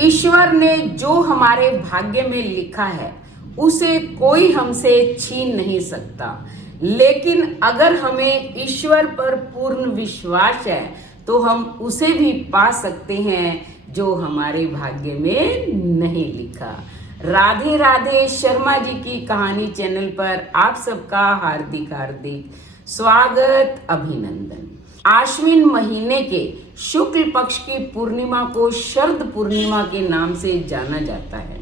ईश्वर ने जो हमारे भाग्य में लिखा है उसे कोई हमसे छीन नहीं सकता, लेकिन अगर हमें ईश्वर पर पूर्ण विश्वास है तो हम उसे भी पा सकते हैं जो हमारे भाग्य में नहीं लिखा। राधे राधे। शर्मा जी की कहानी चैनल पर आप सबका हार्दिक हार्दिक स्वागत, अभिनंदन। आश्विन महीने के शुक्ल पक्ष की पूर्णिमा को शरद पूर्णिमा के नाम से जाना जाता है।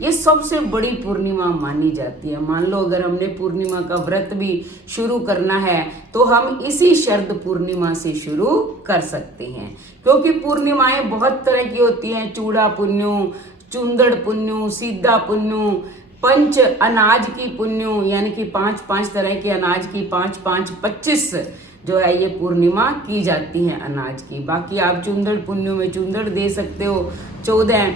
ये सबसे बड़ी पूर्णिमा मानी जाती है। मान लो अगर हमने पूर्णिमा का व्रत भी शुरू करना है तो हम इसी शरद पूर्णिमा से शुरू कर सकते हैं, क्योंकि पूर्णिमाएं बहुत तरह की होती हैं। चूड़ा पुन्नु, चुंदड़ पुन्नु, सीधा पुन्नु, पंच अनाज की पुन्नु, यानी कि 5-5 तरह के अनाज की 5-5 25 जो है ये पूर्णिमा की जाती है अनाज की। बाकी आप चुंदड़ पुन्नु में चुंदड़ दे सकते हो। 14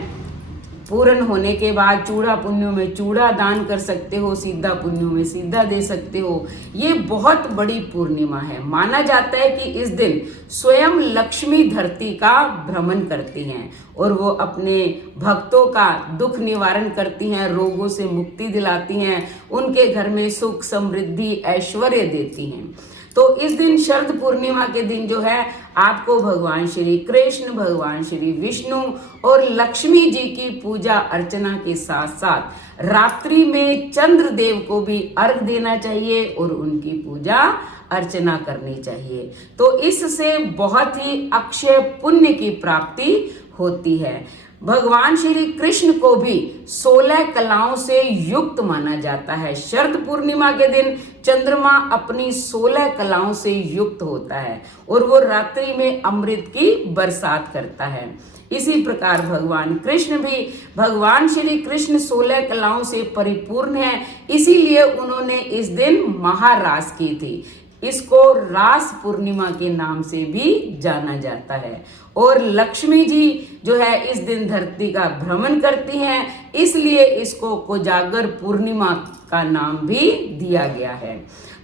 पूर्ण होने के बाद चूड़ा पुन्नु में चूड़ा दान कर सकते हो, सीधा पुन्नु में सीधा दे सकते हो। ये बहुत बड़ी पूर्णिमा है। माना जाता है कि इस दिन स्वयं लक्ष्मी धरती का भ्रमण करती हैं और वो अपने भक्तों का दुख निवारण करती हैं, रोगों से मुक्ति दिलाती हैं, उनके घर में सुख समृद्धि ऐश्वर्य देती हैं। तो इस दिन शरद पूर्णिमा के दिन जो है आपको भगवान श्री कृष्ण, भगवान श्री विष्णु और लक्ष्मी जी की पूजा अर्चना के साथ साथ रात्रि में चंद्र देव को भी अर्घ देना चाहिए और उनकी पूजा अर्चना करनी चाहिए। तो इससे बहुत ही अक्षय पुण्य की प्राप्ति होती है। भगवान श्री कृष्ण को भी 16 कलाओं से युक्त माना जाता है। शरद पूर्णिमा के दिन चंद्रमा अपनी 16 कलाओं से युक्त होता है और वो रात्रि में अमृत की बरसात करता है। इसी प्रकार भगवान कृष्ण भी, भगवान श्री कृष्ण 16 कलाओं से परिपूर्ण है, इसीलिए उन्होंने इस दिन महारास की थी। इसको रास पूर्णिमा के नाम से भी जाना जाता है। और लक्ष्मी जी जो है इस दिन धरती का भ्रमण करती हैं, इसलिए इसको कोजागर पूर्णिमा का नाम भी दिया गया है।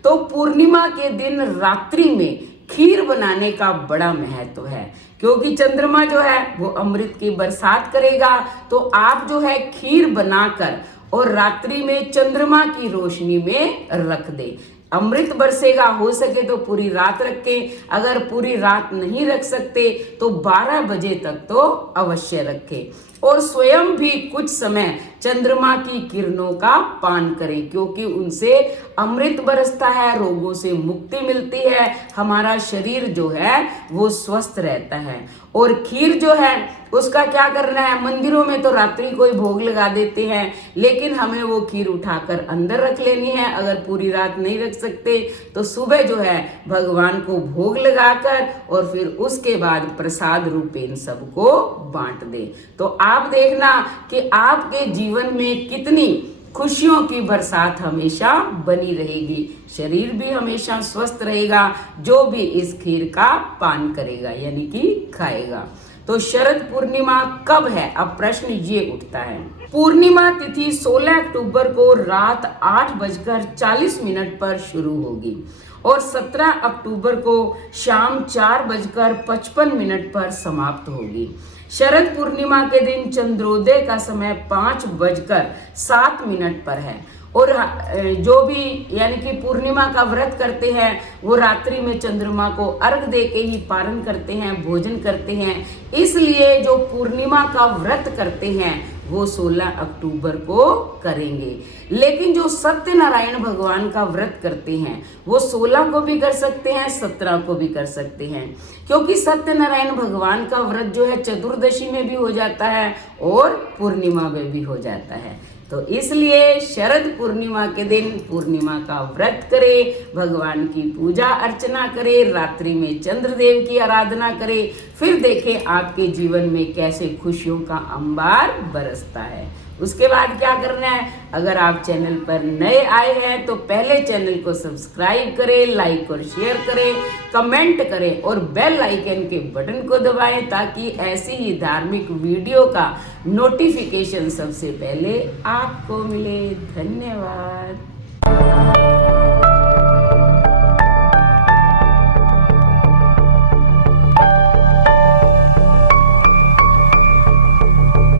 तो पूर्णिमा के दिन रात्रि में खीर बनाने का बड़ा महत्व है, क्योंकि चंद्रमा जो है वो अमृत की बरसात करेगा। तो आप जो है खीर बनाकर और रात्रि में चंद्रमा की रोशनी में रख दे। अमृत बरसेगा, हो सके तो पूरी रात रखें, अगर पूरी रात नहीं रख सकते तो 12 बजे तक तो अवश्य रखें। और स्वयं भी कुछ समय चंद्रमा की किरणों का पान करें, क्योंकि उनसे अमृत बरसता है, रोगों से मुक्ति मिलती है, हमारा शरीर जो है वो स्वस्थ रहता है। और खीर जो है उसका क्या करना है, मंदिरों में तो रात्रि को ही भोग लगा देते हैं, लेकिन हमें वो खीर उठाकर अंदर रख लेनी है। अगर पूरी रात नहीं रख सकते तो सुबह जो है भगवान को भोग लगाकर और फिर उसके बाद प्रसाद रूपेण सबको बांट दे। तो आप देखना कि आपके जीवन में कितनी खुशियों की बरसात हमेशा बनी रहेगी, शरीर भी हमेशा स्वस्थ रहेगा जो भी इस खीर का पान करेगा, यानी कि खाएगा। तो शरद पूर्णिमा कब है, अब प्रश्न ये उठता है। पूर्णिमा तिथि 16 अक्टूबर को रात 8:40 पर शुरू होगी और 17 अक्टूबर को शाम 4:55 पर समाप्त होगी। शरद पूर्णिमा के दिन चंद्रोदय का समय 5:07 पर है और जो भी यानी कि पूर्णिमा का व्रत करते हैं वो रात्रि में चंद्रमा को अर्घ दे के ही पारण करते हैं, भोजन करते हैं। इसलिए जो पूर्णिमा का व्रत करते हैं वो 16 अक्टूबर को करेंगे। लेकिन जो सत्यनारायण भगवान का व्रत करते हैं वो 16 को भी कर सकते हैं, 17 को भी कर सकते हैं, क्योंकि सत्यनारायण भगवान का व्रत जो है चतुर्दशी में भी हो जाता है और पूर्णिमा में भी हो जाता है। तो इसलिए शरद पूर्णिमा के दिन पूर्णिमा का व्रत करें, भगवान की पूजा अर्चना करें, रात्रि में चंद्रदेव की आराधना करें, फिर देखें आपके जीवन में कैसे खुशियों का अंबार बरसता है। उसके बाद क्या करना है, अगर आप चैनल पर नए आए हैं तो पहले चैनल को सब्सक्राइब करें, लाइक और शेयर करें, कमेंट करें और बेल आइकन के बटन को दबाएं, ताकि ऐसी ही धार्मिक वीडियो का नोटिफिकेशन सबसे पहले आपको मिले। धन्यवाद।